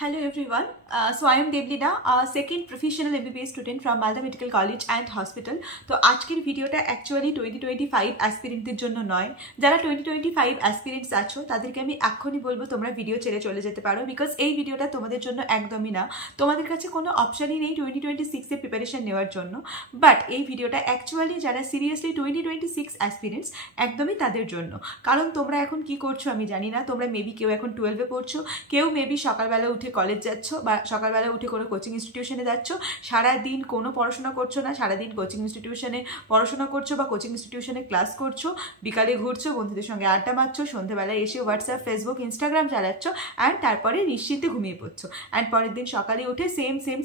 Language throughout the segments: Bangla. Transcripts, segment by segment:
Hello everyone. So I am Devlina, a second professional MBBS student from Malda Medical College and Hospital. তো আজকের ভিডিওটা অ্যাকচুয়ালি 2025 অ্যাসপিরেন্টদের জন্য নয়। যারা 2025 অ্যাসপিরেন্টস আছো তাদেরকে আমি এখনই বলবো তোমরা ভিডিও ছেড়ে চলে যেতে পারো, বিকজ এই ভিডিওটা তোমাদের জন্য একদমই না। তোমাদের কাছে কোনো অপশনই নেই 2026 এর প্রিপারেশন নেওয়ার জন্য। বাট এই ভিডিওটা অ্যাকচুয়ালি যারা সিরিয়াসলি 2026 অ্যাসপিরেন্টস একদমই তাদের জন্য। কারণ তোমরা এখন কি করছো আমি জানি না। তোমরা মেবি কেউ এখন 12-এ পড়ছো, কেউ মেবি সকালবেলা উঠে কলেজ যাচ্ছ বা সকালবেলা উঠে কোনো কোচিং ইনস্টিটিউশনে যাচ্ছ, সারাদিন কোনো পড়াশোনা করছো না, সারাদিন কোচিং ইনস্টিটিউশনে পড়াশোনা করছো বা কোচিং ইনস্টিটিউশনে ক্লাস করছো, বিকালে ঘুরছো, বন্ধুদের সঙ্গে আড্ডা মারছো, সন্ধ্যেবেলায় এসে হোয়াটসঅ্যাপ, ফেসবুক, ইনস্টাগ্রাম চালাচ্ছ অ্যান্ড তারপরে নিশ্চিন্তে ঘুমিয়ে পড়ছো অ্যান্ড পরের দিন সকালে উঠে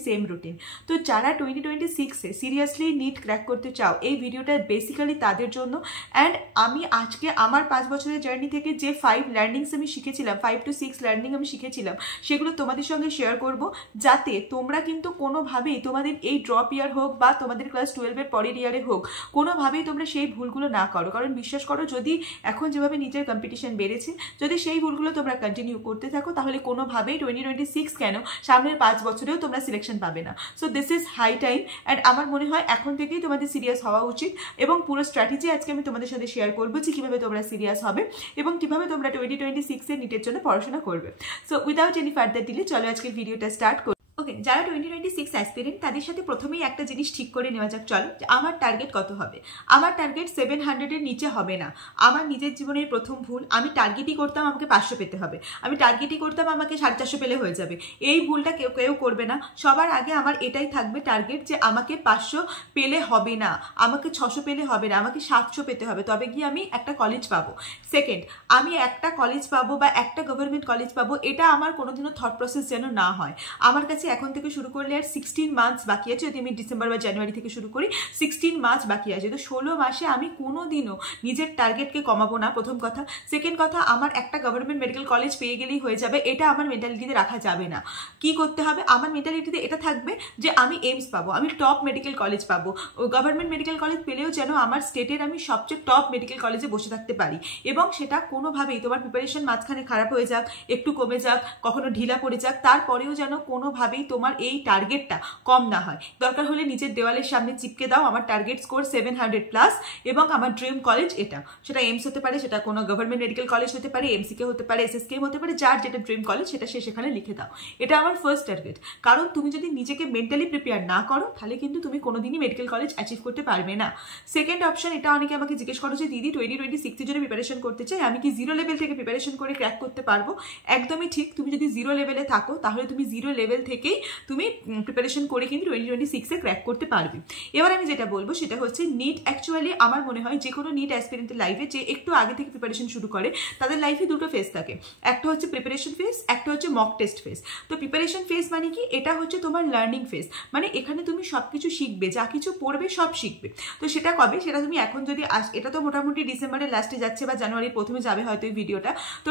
সেম রুটিন। তো যারা 2026-এ সিরিয়াসলি নিট ক্র্যাক করতে চাও, এই ভিডিওটা বেসিক্যালি তাদের জন্য। অ্যান্ড আমি আজকে আমার 5 বছরের জার্নি থেকে যে 5 লার্নিংস আমি শিখেছিলাম, 5 to 6 লার্নিং আমি শিখেছিলাম, সেগুলো তোমাদের সঙ্গে শেয়ার করব, যাতে তোমরা কিন্তু কোনোভাবেই তোমাদের এই ড্রপ ইয়ার হোক বা তোমাদের ক্লাস 12-এর পরের ইয়ারে হোক, কোনোভাবেই তোমরা সেই ভুলগুলো না করো। কারণ বিশ্বাস করো, যদি এখন যেভাবে নিজের কম্পিটিশন বেড়েছে, যদি সেই ভুলগুলো তোমরা কন্টিনিউ করতে থাকো, তাহলে কোনোভাবেই 2026 কেন, সামনের 5 বছরেও তোমরা সিলেকশন পাবে না। So this is high time. And আমার মনে হয় এখন থেকেই তোমাদের সিরিয়াস হওয়া উচিত, এবং পুরো স্ট্র্যাটেজি আজকে আমি তোমাদের সাথে শেয়ার করবো যে কীভাবে তোমরা সিরিয়াস হবে এবং কীভাবে তোমরা 2026-এর নিটের জন্য পড়াশোনা করবে। So without any further delay চলো আজকের ভিডিওটা স্টার্ট করি। ওকে, যারা 2026 অ্যাসপিরেন্ট তাদের সাথে প্রথমেই একটা জিনিস ঠিক করে নেওয়া যাক। চলো, আমার টার্গেট কত হবে। আমার টার্গেট 700-এর নিচে হবে না। আমার নিজের জীবনের প্রথম ভুল, আমি টার্গেটই করতাম আমাকে 500 পেতে হবে, আমি টার্গেটই করতাম আমাকে 450 পেলে হয়ে যাবে। এই ভুলটা কেউ করবে না। সবার আগে আমার এটাই থাকবে টার্গেট যে আমাকে 500 পেলে হবে না, আমাকে 600 পেলে হবে না, আমাকে 700 পেতে হবে, তবে গিয়ে আমি একটা কলেজ পাবো। সেকেন্ড, আমি একটা কলেজ পাবো বা একটা গভর্নমেন্ট কলেজ পাবো, এটা আমার কোনোদিনও থট প্রসেস যেন না হয়। আমার কাছে এখন থেকে শুরু করলে আর 16 মান্থস বাকি আছে। যদি আমি ডিসেম্বর বা জানুয়ারি থেকে শুরু করি, 16 মান্থস বাকি আছে। তো 16 মাসে আমি কোনোদিনও নিজের টার্গেটকে কমাবো না, প্রথম কথা। সেকেন্ড কথা, আমার একটা গভর্নমেন্ট মেডিকেল কলেজ পেয়ে গেলেই হয়ে যাবে, এটা আমার মেন্টালিটিতে রাখা যাবে না। কি করতে হবে, আমার মেন্টালিটিতে এটা থাকবে যে আমি এইমস পাবো, আমি টপ মেডিকেল কলেজ পাবো। গভর্নমেন্ট মেডিকেল কলেজ পেলেও যেন আমার স্টেটের আমি সবচেয়ে টপ মেডিকেল কলেজে বসে থাকতে পারি, এবং সেটা কোনোভাবেই তোমার প্রিপারেশন মাঝখানে খারাপ হয়ে যাক, একটু কমে যাক, কখনো ঢিলা পড়ে যাক, তারপরেও যেন কোনোভাবেই তোমার এই টার্গেটটা কম না হয়। দরকার হলে নিজের দেওয়ালের সামনে চিপকে দাও আমার টার্গেট স্কোর 700+ এবং আমার ড্রিম কলেজ এটা। সেটা এইমস হতে পারে, সেটা কোনো গভর্নমেন্ট মেডিকেল কলেজ হতে পারে, এমসিকে হতে পারে, এসএসকেএম হতে পারে, যার যেটা ড্রিম কলেজ সেটা সে সেখানে লিখে দাও। এটা আমার ফার্স্ট টার্গেট। কারণ তুমি যদি নিজেকে মেন্টালি প্রিপেয়ার না করো, তাহলে কিন্তু তুমি কোনোদিনই মেডিকেল কলেজ অ্যাচিভ করতে পারবে না। সেকেন্ড অপশন, এটা অনেকে আমাকে জিজ্ঞেস করো যে দিদি 2026-এর জন্য প্রিপারেশন করতে চাই, আমি কি 0 লেভেল থেকে প্রিপারেশন করে ক্র্যাক করতে পারবো? একদমই ঠিক। তুমি যদি 0 লেভেলে থাকো, তাহলে তুমি 0 লেভেল থেকেই তুমি প্রিপারেশন করে কিন্তু 2026-এ ক্র্যাক করতে পারবে। এবার আমি যেটা বলবো সেটা হচ্ছে, নিট অ্যাকচুয়ালি আমার মনে হয় যে কোনো নিট অ্যাসপিরেন্টের লাইফে যে একটু আগে থেকে প্রিপারেশন শুরু করে, তাদের লাইফে দুটো ফেজ থাকে। একটা হচ্ছে প্রিপারেশন ফেজ, একটা হচ্ছে মক টেস্ট ফেজ। তো প্রিপারেশন ফেজ মানে কি, এটা হচ্ছে তোমার লার্নিং ফেজ, মানে এখানে তুমি সবকিছু শিখবে, যা কিছু পড়বে সব শিখবে। তো সেটা কবে, সেটা তুমি এখন যদি এটা তো মোটামুটি ডিসেম্বরের লাস্টে যাচ্ছে বা জানুয়ারির প্রথমে যাবে হয়তো এই ভিডিওটা। তো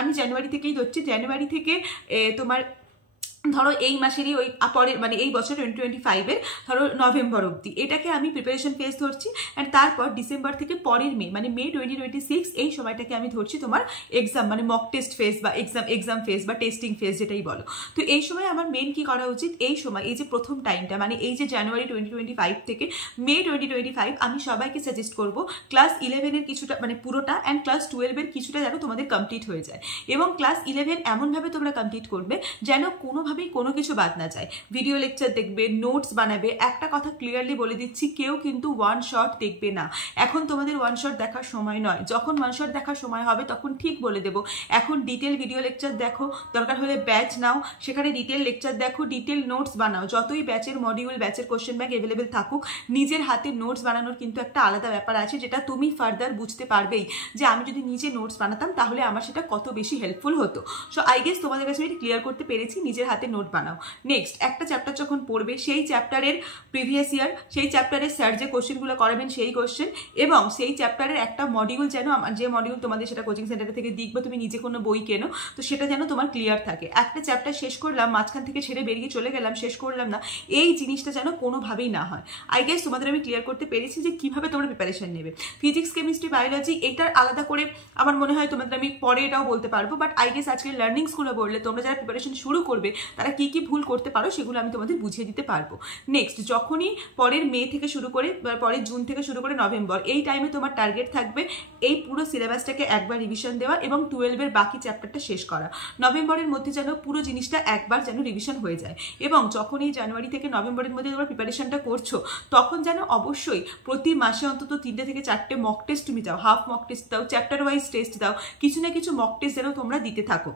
আমি জানুয়ারি থেকেই ধরছি, জানুয়ারি থেকে তোমার ধরো এই মাসেরই ওই পরের মানে এই বছর 2025-এর ধরো নভেম্বর অবধি এটাকে আমি প্রিপারেশন ফেজ ধরছি। অ্যান্ড তারপর ডিসেম্বর থেকে পরের মে 2026 এই সময়টাকে আমি ধরছি তোমার এক্সাম মানে মক টেস্ট ফেজ বা এক্সাম ফেজ বা টেস্টিং ফেজ যেটাই বলো। তো এই সময় আমার মেন কি করা উচিত, এই সময় এই যে প্রথম টাইমটা মানে এই যে জানুয়ারি 2025 থেকে মে 2025, আমি সবাইকে সাজেস্ট করবো ক্লাস 11-এর কিছুটা মানে পুরোটা অ্যান্ড ক্লাস 12-এর কিছুটা যেন তোমাদের কমপ্লিট হয়ে যায়। এবং ক্লাস 11 এমনভাবে তোমরা কমপ্লিট করবে যেন কোনো কিছু বাদ না যায়। ভিডিও লেকচার দেখবে, নোটস বানাবে। একটা কথা ক্লিয়ারলি বলে দিচ্ছি, কেউ কিন্তু ওয়ান শট দেখবে না। এখন তোমাদের ওয়ান শট দেখার সময় নয়, যখন ওয়ান শট দেখার সময় হবে তখন ঠিক বলে দেবো। এখন ডিটেল ভিডিও লেকচার দেখো, দরকার হলে ব্যাচ নাও, সেখানে ডিটেল লেকচার দেখো, ডিটেল নোটস বানাও। যতই ব্যাচের মডিউল, ব্যাচের কোশ্চেন ব্যাংক অ্যাভেলেবেল থাকুক, নিজের হাতে নোটস বানানোর কিন্তু একটা আলাদা ব্যাপার আছে, যেটা তুমি ফার্দার বুঝতে পারবেই যে আমি যদি নিজে নোটস বানাতাম তাহলে আমার সেটা কত বেশি হেল্পফুল হতো। সো আই গেস তোমাদের কাছে আমি ক্লিয়ার করতে পেরেছি নিজের হাতে হাতে নোট বানাও। নেক্সট একটা চ্যাপ্টার যখন পড়বে সেই চ্যাপ্টারের প্রিভিয়াস ইয়ার, সেই চ্যাপ্টারের স্যার যে কোশ্চেনগুলো করাবেন সেই কোশ্চেন, এবং সেই চ্যাপ্টারের একটা মডিউল যেন, যে মডিউল তোমাদের সেটা কোচিং সেন্টার থেকে দিক বা তুমি নিজে কোনো বই কেনো, তো সেটা যেন তোমার ক্লিয়ার থাকে। একটা চ্যাপ্টার শেষ করলাম, মাঝখান থেকে ছেড়ে বেরিয়ে চলে গেলাম, শেষ করলাম না, এই জিনিসটা যেন কোনোভাবেই না হয়। আই গেস তোমাদের আমি ক্লিয়ার করতে পেরেছি যে কিভাবে তোমরা প্রিপারেশন নেবে। ফিজিক্স, কেমিস্ট্রি, বায়োলজি এটার আলাদা করে আমার মনে হয় তোমাদের আমি পরে এটাও বলতে পারবো, বাট আই গেস আজকের লার্নিংসগুলো বললে তোমরা যারা প্রিপারেশন শুরু করবে তারা কি কি ভুল করতে পারো সেগুলো আমি তোমাদের বুঝিয়ে দিতে পারবো। নেক্সট, যখনই পরের মে থেকে শুরু করে, পরের জুন থেকে শুরু করে নভেম্বর, এই টাইমে তোমার টার্গেট থাকবে এই পুরো সিলেবাসটাকে একবার রিভিশন দেওয়া এবং 12-এর বাকি চ্যাপ্টারটা শেষ করা। নভেম্বরের মধ্যে যেন পুরো জিনিসটা একবার যেন রিভিশন হয়ে যায়, এবং যখন এই জানুয়ারি থেকে নভেম্বরের মধ্যে তোমরা প্রিপারেশনটা করছো তখন যেন অবশ্যই প্রতি মাসে অন্তত 3 থেকে 4টে মক টেস্ট তুমি দাও, হাফ মক টেস্ট দাও, চ্যাপ্টার ওয়াইজ টেস্ট দাও, কিছু না কিছু মক টেস্ট যেন তোমরা দিতে থাকো।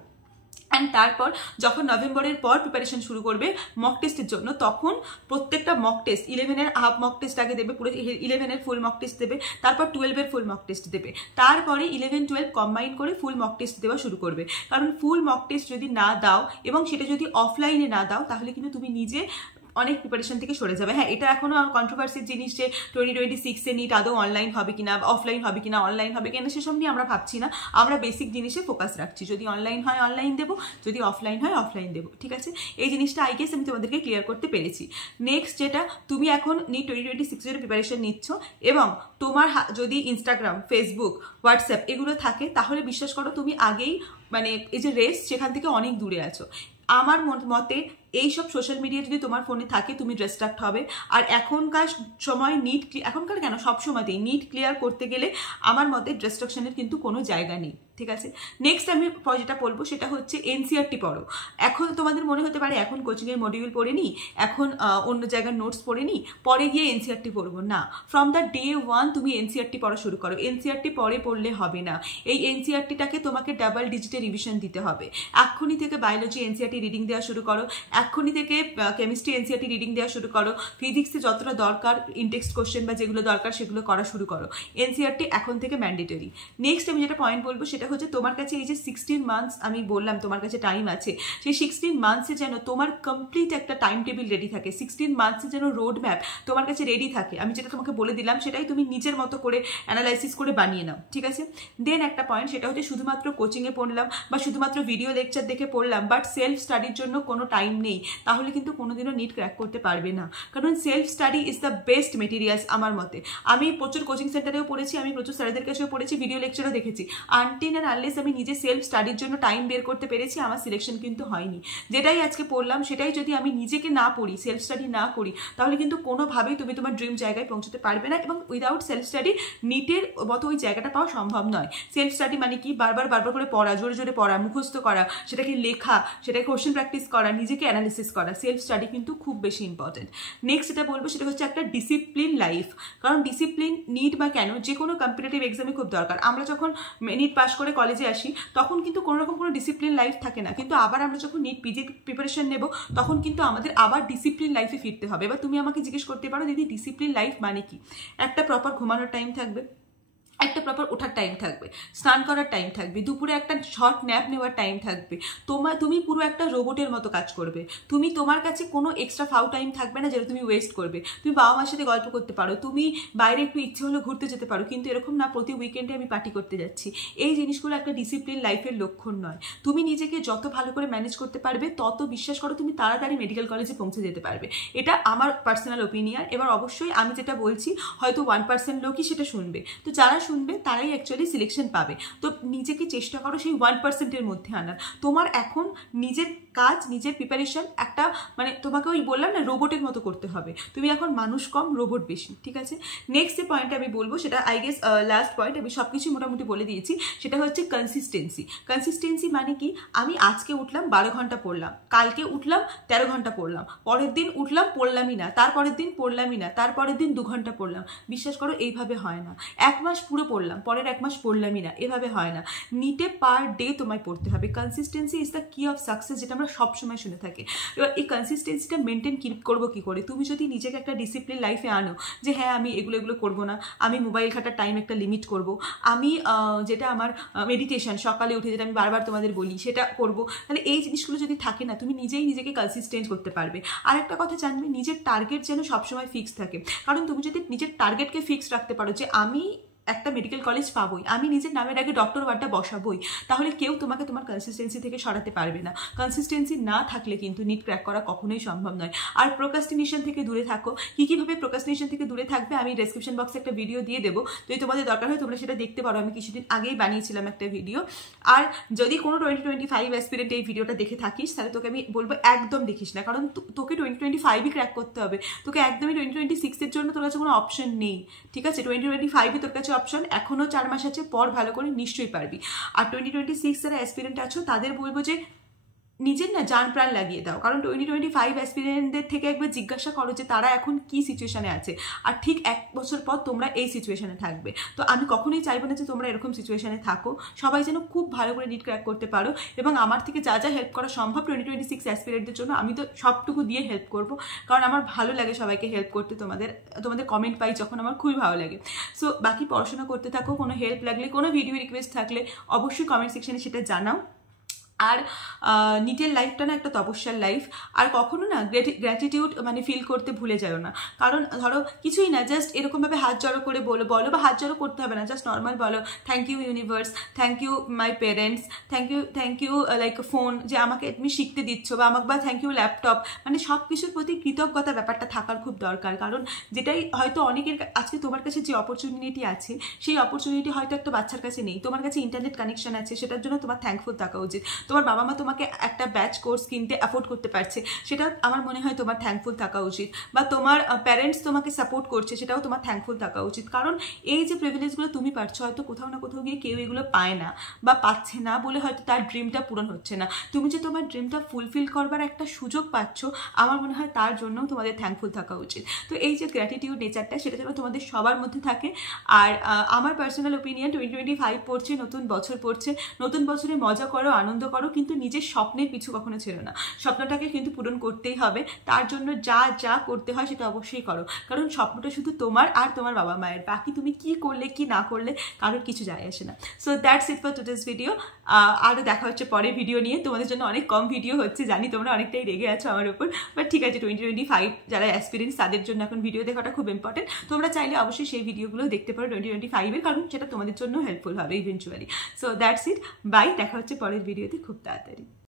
অ্যান্ড তারপর যখন নভেম্বরের পর প্রিপারেশন শুরু করবে মক টেস্টের জন্য, তখন প্রত্যেকটা মক টেস্ট 11-এর হাফ মক টেস্ট আগে দেবে, পুরো 11-এর ফুল মক টেস্ট দেবে, তারপর 12-এর ফুল মক টেস্ট দেবে, তারপরে 11-12 কম্বাইন করে ফুল মক টেস্ট দেওয়া শুরু করবে। কারণ ফুল মক টেস্ট যদি না দাও এবং সেটা যদি অফলাইনে না দাও তাহলে কিন্তু তুমি নিজে অনেক প্রিপারেশন থেকে সরে যাবে। হ্যাঁ, এটা এখনো কন্ট্রোভার্সির জিনিস যে 2026-এ নিট আদৌ অনলাইন হবে কিনা, অফলাইন হবে কিনা, অনলাইন হবে কিনা, সেসব নিয়ে আমরা ভাবছি না। আমরা বেসিক জিনিসে ফোকাস রাখছি, যদি অনলাইন হয় অনলাইন দেবো, যদি অফলাইন হয় অফলাইন দেবো। ঠিক আছে, এই জিনিসটা আই গেস আমি তোমাদেরকে ক্লিয়ার করতে পেরেছি। নেক্সট, যেটা তুমি এখন নিট 2026-এর প্রিপারেশন নিচ্ছ এবং তোমার যদি ইনস্টাগ্রাম, ফেসবুক, হোয়াটসঅ্যাপ এগুলো থাকে, তাহলে বিশ্বাস করো তুমি আগেই মানে এই যে রেস সেখান থেকে অনেক দূরে আছো। আমার মতে এইসব সোশ্যাল মিডিয়া যদি তোমার ফোনে থাকে তুমি ডিস্ট্রাক্ট হবে। আর এখনকার সময় এখনকার কেন সব সময়তেই নিট ক্লিয়ার করতে গেলে আমার মতে ডিস্ট্রাকশনের কিন্তু কোনো জায়গা নেই। ঠিক আছে, নেক্সট আমি যেটা বলবো সেটা হচ্ছে এনসিআরটি পড়ো। এখন তোমাদের মনে হতে পারে এখন কোচিংয়ের মডিউল পড়ে নি, এখন অন্য জায়গার নোটস পড়ে নি, পরে গিয়ে এনসিআরটি পড়বো না। ফ্রম দ্য ডে 1 তুমি এনসিআরটি পড়া শুরু করো। এনসিআরটি পরে পড়লে হবে না, এই এনসিআরটিটাকে তোমাকে ডাবল ডিজিটে রিভিশন দিতে হবে। এক্ষুনি থেকে বায়োলজি এনসিআরটি রিডিং দেওয়া শুরু করো, এক্ষুনি থেকে কেমিস্ট্রি এনসিআরটি রিডিং দেওয়া শুরু করো, ফিজিক্সে যতটা দরকার ইনটেক্সট কোশ্চেন বা যেগুলো দরকার সেগুলো করা শুরু করো। এনসিআরটি এখন থেকে ম্যান্ডেটরি। নেক্সট আমি যেটা পয়েন্ট বলবো সেটা হচ্ছে তোমার কাছে এই যে 16 মান্থস আমি বললাম তোমার কাছে টাইম আছে, সেই 16 মান্থসে যেন তোমার কমপ্লিট একটা টাইম টেবিল রেডি থাকে। 16 মান্থসে যেন রোড ম্যাপ তোমার কাছে রেডি থাকে। আমি যেটা তোমাকে বলে দিলাম সেটাই তুমি নিজের মতো করে অ্যানালাইসিস করে বানিয়ে নাও। ঠিক আছে, দেন একটা পয়েন্ট সেটা হচ্ছে শুধুমাত্র কোচিংয়ে পড়লাম বা শুধুমাত্র ভিডিও লেকচার দেখে পড়লাম, বাট সেলফ স্টাডির জন্য কোনো টাইম নেই, তাহলে কিন্তু কোনোদিনও নিট ক্র্যাক করতে পারবে না। কারণ self study is the best materials আমার মতে। আমি প্রচুর কোচিং সেন্টারেও পড়েছি, আমি প্রচুর স্যারদের কাছেও পড়েছি, ভিডিও লেকচারও দেখেছি। আনটিল অ্যান্ড আনলেস আমি নিজে সেলফ স্টাডির জন্য টাইম বের করতে পেরেছি, আমার সিলেকশন কিন্তু হয়নি। যেটাই আজকে পড়লাম সেটাই যদি আমি নিজেকে না পড়ি, সেলফ স্টাডি না করি, তাহলে কিন্তু কোনোভাবেই তুমি তোমার ড্রিম জায়গায় পৌঁছতে পারবে না। এবং উইদাউট সেলফ স্টাডি নিটের মতো ওই জায়গাটা পাওয়া সম্ভব নয়। সেলফ স্টাডি মানে কি? বারবার করে পড়া, জোরে জোরে পড়া, মুখস্থ করা, সেটাকে লেখা, সেটাকে কোশ্চেন প্র্যাকটিস করা, নিজেকে অ্যানালিসিস করা। সেলফ স্টাডি কিন্তু খুব বেশি ইম্পর্টেন্ট। নেক্সট যেটা বলবো সেটা হচ্ছে একটা ডিসিপ্লিন লাইফ। কারণ ডিসিপ্লিন নিট বা কেন যে কোনো কম্পিটিটিভ এক্সামে খুব দরকার। আমরা যখন নিট পাস করে কলেজে আসি তখন কিন্তু কোনো রকম কোনো ডিসিপ্লিন লাইফ থাকে না, কিন্তু আবার আমরা যখন নিট পিজি প্রিপারেশন নেব তখন কিন্তু আমাদের আবার ডিসিপ্লিন লাইফে ফিরতে হবে। এবার তুমি আমাকে জিজ্ঞেস করতে পারো দিদি ডিসিপ্লিন লাইফ মানে কি? একটা প্রপার ঘুমানোর টাইম থাকবে, একটা প্রপার ওঠার টাইম থাকবে, স্নান করার টাইম থাকবে, দুপুরে একটা শর্ট ন্যাপ নেওয়ার টাইম থাকবে। তুমি পুরো একটা রোবটের মতো কাজ করবে। তোমার কাছে কোনো এক্সট্রা ফাউ টাইম থাকবে না যেটা তুমি ওয়েস্ট করবে। তুমি বাবা মার সাথে গল্প করতে পারো, তুমি বাইরে একটু ইচ্ছে হলে ঘুরতে যেতে পারো, কিন্তু এরকম না প্রতি উইকেন্ডে আমি পার্টি করতে যাচ্ছি। এই জিনিসগুলো একটা ডিসিপ্লিন লাইফের লক্ষণ নয়। তুমি নিজেকে যত ভালো করে ম্যানেজ করতে পারবে তত বিশ্বাস করো তুমি তাড়াতাড়ি মেডিকেল কলেজে পৌঁছে যেতে পারবে। এটা আমার পার্সোনাল ওপিনিয়ন। এবার অবশ্যই আমি যেটা বলছি হয়তো 1% লোকই সেটা শুনবে, তো যারা শুনবে তারাই অ্যাকচুয়ালি সিলেকশন পাবে। তো নিজেকে চেষ্টা করো সেই 1%-এর মধ্যে আনার। তোমার এখন নিজের কাজ, নিজের প্রিপারেশন একটা মানে তোমাকে ওই বললাম না রোবটের মতো করতে হবে। তুমি এখন মানুষ কম, রোবট বেশি। ঠিক আছে, নেক্সট যে পয়েন্ট আমি বলবো সেটা আই গেস লাস্ট পয়েন্ট, আমি সবকিছু মোটামুটি বলে দিয়েছি। সেটা হচ্ছে কনসিস্টেন্সি। কনসিস্টেন্সি মানে কি? আমি আজকে উঠলাম 12 ঘন্টা পড়লাম, কালকে উঠলাম 13 ঘন্টা পড়লাম, পরের দিন উঠলাম পড়লামই না, তারপরের দিন পড়লামই না, তারপরের দিন 2 ঘন্টা পড়লাম। বিশ্বাস করো এইভাবে হয় না। 1 মাস পুরো পড়লাম, পরের 1 মাস পড়লামই না, এভাবে হয় না। নিটে পার ডে তোমায় পড়তে হবে। কনসিস্টেন্সি ইজ দ্য কি অফ সাকসেস, যেটা আমরা আমরা সবসময় শুনে থাকি। এবার এই কনসিস্টেন্সিটা মেনটেন করবো কী করে? তুমি যদি নিজেকে একটা ডিসিপ্লিন লাইফে আনো যে হ্যাঁ আমি এগুলো করবো না, আমি মোবাইল ঘাটার টাইম একটা লিমিট করব, আমি যেটা আমার মেডিটেশন সকালে উঠে যেটা আমি বারবার তোমাদের বলি সেটা করব, তাহলে এই জিনিসগুলো যদি থাকে না তুমি নিজেই নিজেকে কনসিস্টেন্ট করতে পারবে। আর একটা কথা জানবে, নিজের টার্গেট যেন সবসময় ফিক্স থাকে। কারণ তুমি যদি নিজের টার্গেটকে ফিক্স রাখতে পারো যে আমি একটা মেডিকেল কলেজ পাবোই, আমি নিজের নামের আগে ডক্টর ওয়ার্ডটা বসাবোই, তাহলে কেউ তোমাকে তোমার কনসিস্টেন্সি থেকে সরাতে পারবে না। কনসিস্টেন্সি না থাকলে কিন্তু নিট ক্র্যাক করা কখনোই সম্ভব নয়। আর প্রোক্রাস্টিনেশন থেকে দূরে থাকো। কীভাবে প্রোক্রাস্টিনেশন থেকে দূরে থাকবে আমি ডেসক্রিপশন বক্সে একটা ভিডিও দিয়ে দেবো, যদি তোমাদের দরকার হয় তোমরা সেটা দেখতে পারো। আমি কিছুদিন আগেই বানিয়েছিলাম একটা ভিডিও। আর যদি কোনো 2025 অ্যাসপিরেন্ট এই ভিডিওটা দেখে থাকিস তাহলে তোকে আমি বলবো একদম দেখিস না, কারণ তোকে 2025ই ক্র্যাক করতে হবে। তোকে একদমই 2026-এর জন্য তোর কাছে কোনো অপশন নেই, ঠিক আছে? 2025ই তোর কাছে অপশন, এখনো 4 মাস আছে, পর ভালো করে নিশ্চয়ই পারবি। আর 2026 যারা অ্যাসপিরেন্ট আছো তাদের বলবো যে নিজের না জান প্রাণ লাগিয়ে দাও, কারণ 2025 অ্যাসপিরেন্টদের থেকে একবার জিজ্ঞাসা করো যে তারা এখন কি সিচুয়েশনে আছে, আর ঠিক 1 বছর পর তোমরা এই সিচুয়েশনে থাকবে। তো আমি কখনোই চাইবো না যে তোমরা এরকম সিচুয়েশনে থাকো। সবাই যেন খুব ভালো করে নিট ক্র্যাক করতে পারো, এবং আমার থেকে যা যা হেল্প করা সম্ভব 2026 অ্যাসপিরেন্টদের জন্য আমি তো সবটুকু দিয়ে হেল্প করব, কারণ আমার ভালো লাগে সবাইকে হেল্প করতে। তোমাদের কমেন্ট পাই যখন আমার খুবই ভালো লাগে। সো বাকি পড়াশোনা করতে থাকো, কোনো হেল্প লাগলে, কোনো ভিডিও রিকোয়েস্ট থাকলে অবশ্যই কমেন্ট সেকশনে সেটা জানাও। আর নিটের লাইফটা না একটা তপস্যার লাইফ, আর কখনো না গ্র্যাটিটিউড মানে ফিল করতে ভুলে যাও না। কারণ ধরো কিছুই না, জাস্ট এরকমভাবে হাত জড়ো করে বলো, বা হাত জড়ো করতে হবে না, জাস্ট নর্মাল বলো thank you universe, thank you my parents, thank you like phone যে আমাকে তুমি শিখতে দিচ্ছ, বা থ্যাংক ইউ ল্যাপটপ। মানে সব কিছুর প্রতি কৃতজ্ঞতা ব্যাপারটা থাকার খুব দরকার। কারণ যেটাই হয়তো অনেকের আজকে তোমার কাছে যে অপরচুনিটি আছে সেই অপরচুনিটি হয়তো একটা বাচ্চার কাছে নেই, তোমার কাছে ইন্টারনেট কানেকশন আছে, সেটার জন্য তোমার থ্যাঙ্কফুল থাকা উচিত। তোমার বাবা মা তোমাকে একটা ব্যাচ কোর্স কিনতে অ্যাফোর্ড করতে পারছে, সেটা আমার মনে হয় তোমার থ্যাঙ্কফুল থাকা উচিত। বা তোমার প্যারেন্টস তোমাকে সাপোর্ট করছে, সেটাও তোমার থ্যাঙ্কফুল থাকা উচিত। কারণ এই যে প্রিভিলেজগুলো তুমি পাচ্ছ, হয়তো কোথাও না কোথাও গিয়ে কেউ এগুলো পায় না বা পাচ্ছে না বলে হয়তো তার ড্রিমটা পূরণ হচ্ছে না। তুমি যে তোমার ড্রিমটা ফুলফিল করবার একটা সুযোগ পাচ্ছ, আমার মনে হয় তার জন্যও তোমাদের থ্যাঙ্কফুল থাকা উচিত। তো এই যে গ্র্যাটিটিউড নেচারটা, সেটা যেন তোমাদের সবার মধ্যে থাকে। আর আমার পার্সোনাল ওপিনিয়ন, 2025 পড়ছে, নতুন বছর পড়ছে, নতুন বছরে মজা করো, আনন্দ করো, কিন্তু নিজের স্বপ্নের পিছু কখনো ছেড়ো না। স্বপ্নটাকে কিন্তু পূরণ করতেই হবে, তার জন্য যা যা করতে হয় সেটা অবশ্যই করো। কারণ স্বপ্নটা শুধু তোমার আর তোমার বাবা মায়ের, বাকি তুমি কি করলে কি না করলে কারোর কিছু যায় আসে না। So that's it for today's video. আরও দেখা হচ্ছে পরের ভিডিও নিয়ে। তোমাদের জন্য অনেক কম ভিডিও হচ্ছে, জানি তোমরা অনেকটাই রেগে আছো আমার উপর, বাট ঠিক আছে, 2025 যারা অ্যাসপিরেন্স তাদের জন্য এখন ভিডিও দেখাটা খুব ইম্পর্টেন্ট। তোমরা চাইলে অবশ্যই সেই ভিডিওগুলো দেখতে পারো 2025-এর, কারণ সেটা তোমাদের জন্য হেল্পফুল হবে eventually. So that's it, bye, দেখা হচ্ছে পরের ভিডিওতে খুব তাড়াতাড়ি।